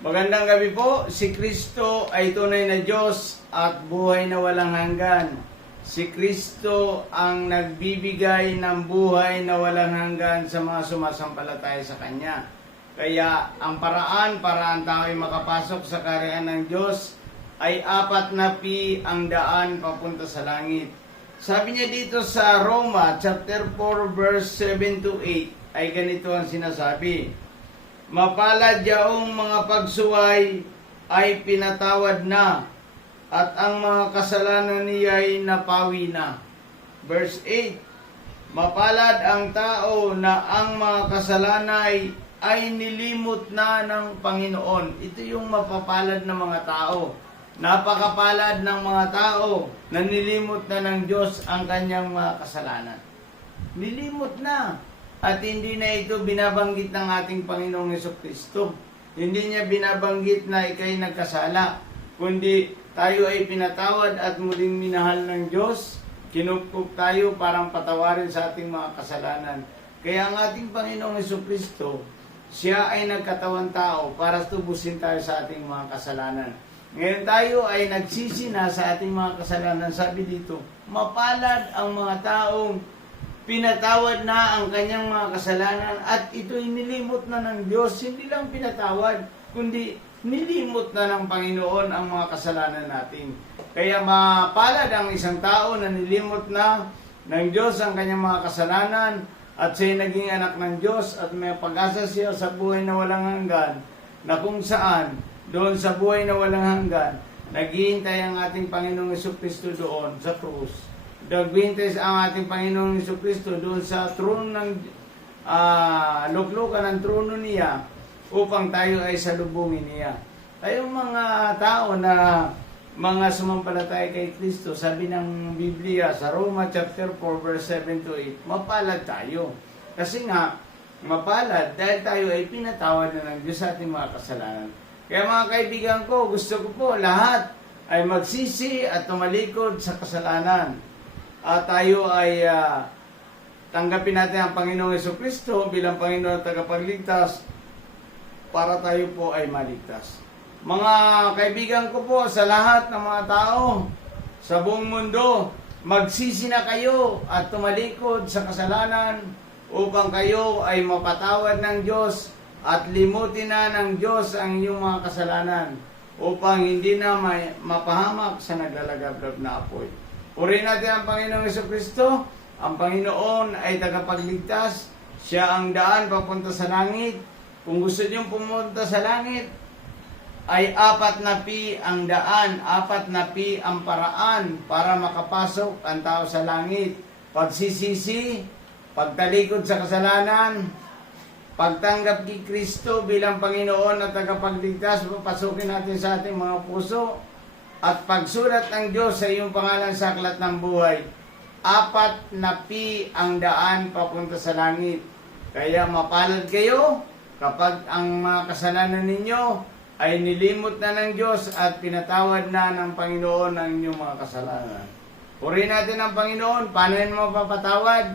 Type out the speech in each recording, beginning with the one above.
Magandang gabi po. Si Kristo ay tunay na Diyos at buhay na walang hanggan. Si Kristo ang nagbibigay ng buhay na walang hanggan sa mga sumasampalataya sa Kanya. Kaya ang paraan para ang tao ay makapasok sa kaharian ng Diyos ay 4 na P ang daan papunta sa langit. Sabi niya dito sa Roma chapter 4 verse 7 to 8 ay ganito ang sinasabi. Mapalad yaong mga pagsuway ay pinatawad na at ang mga kasalanan niya ay napawi na. Verse 8. Mapalad ang tao na ang mga kasalanan ay nilimot na ng Panginoon. Ito yung mapapalad ng mga tao. Napakapalad ng mga tao na nilimot na ng Diyos ang kanyang mga kasalanan. Nilimot na. At hindi na ito binabanggit ng ating Panginoong Jesucristo. Hindi niya binabanggit na ikay nagkasala, kundi tayo ay pinatawad at muling minahal ng Diyos. Kinupkup tayo parang patawarin sa ating mga kasalanan. Kaya ang ating Panginoong Jesucristo, siya ay nagkatawang tao para tubusin tayo sa ating mga kasalanan. Ngayon tayo ay nagsisi na sa ating mga kasalanan. Sabi dito, mapalad ang mga taong pinatawad na ang kanyang mga kasalanan at ito'y nilimot na ng Diyos. Hindi lang pinatawad, kundi nilimot na ng Panginoon ang mga kasalanan natin. Kaya mapalad ang isang tao na nilimot na ng Diyos ang kanyang mga kasalanan at siya'y naging anak ng Diyos at may pag-asa siya sa buhay na walang hanggan, na kung saan, doon sa buhay na walang hanggan, naghihintay ang ating Panginoong Jesucristo doon sa krus. Nagbihintay ang ating Panginoong Jesucristo doon sa trono ng luklukan ng trono niya upang tayo ay salubungin niya. Tayong mga tao na mga sumampalataya kay Kristo, sabi ng Biblia sa Roma chapter 4 verse 7 to 8, mapalad tayo. Kasi nga, mapalad dahil tayo ay pinatawad na ng Diyos sa ating mga kasalanan. Kaya mga kaibigan ko, gusto ko po lahat ay magsisi at tumalikod sa kasalanan. At tayo ay tanggapin natin ang Panginoong Jesucristo bilang Panginoon at tagapagligtas para tayo po ay maligtas. Mga kaibigan ko po, sa lahat ng mga tao sa buong mundo, magsisi na kayo at tumalikod sa kasalanan upang kayo ay mapatawad ng Diyos at limutin na ng Diyos ang inyong mga kasalanan upang hindi na mapahamak sa naglalagablab na apoy. Purihin natin ang Panginoong Jesucristo. Ang Panginoon ay tagapagligtas. Siya ang daan papunta sa langit. Kung gusto niyong pumunta sa langit, ay 4 na P ang daan, 4 na P ang paraan para makapasok ang tao sa langit. Pagsisisi, pagtalikod sa kasalanan, pagtanggap kay Kristo bilang Panginoon at tagapagligtas, papasukin natin sa ating mga puso. At pagsulat ng Diyos sa iyong pangalan sa aklat ng buhay, 4 na P ang daan papunta sa langit. Kaya mapalad kayo kapag ang mga kasalanan ninyo ay nilimot na ng Diyos at pinatawad na ng Panginoon ang inyong mga kasalanan. Purihin natin ang Panginoon. Paano yun mapapatawad?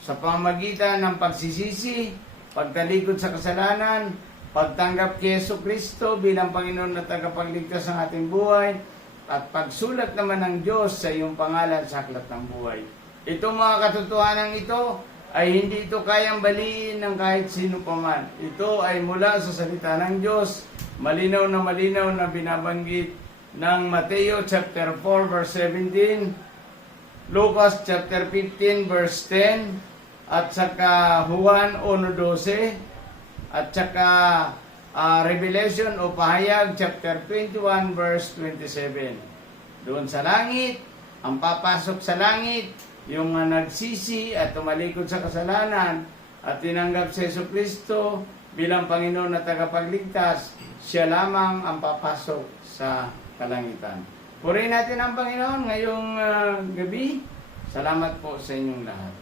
Sa pamamagitan ng pagsisisi, pagtalikod sa kasalanan, pagtanggap kay Jesucristo bilang Panginoon na tagapagligtas ng ating buhay, at pagsulat naman ng Diyos sa iyong pangalan sa aklat ng buhay. Itong mga katotohanan ito ay hindi ito kayang baliin ng kahit sino paman. Ito ay mula sa salita ng Diyos, malinaw na binabanggit ng Mateo chapter 4 verse 17, Lucas chapter 15 verse 10, at saka Juan 1:12, at saka Revelation o Pahayag chapter 21 verse 27. Doon sa langit, ang papasok sa langit, yung nagsisi at tumalikod sa kasalanan at tinanggap si Jesucristo bilang Panginoon at tagapagligtas, siya lamang ang papasok sa kalangitan. Purihin natin ang Panginoon ngayong gabi. Salamat po sa inyong lahat.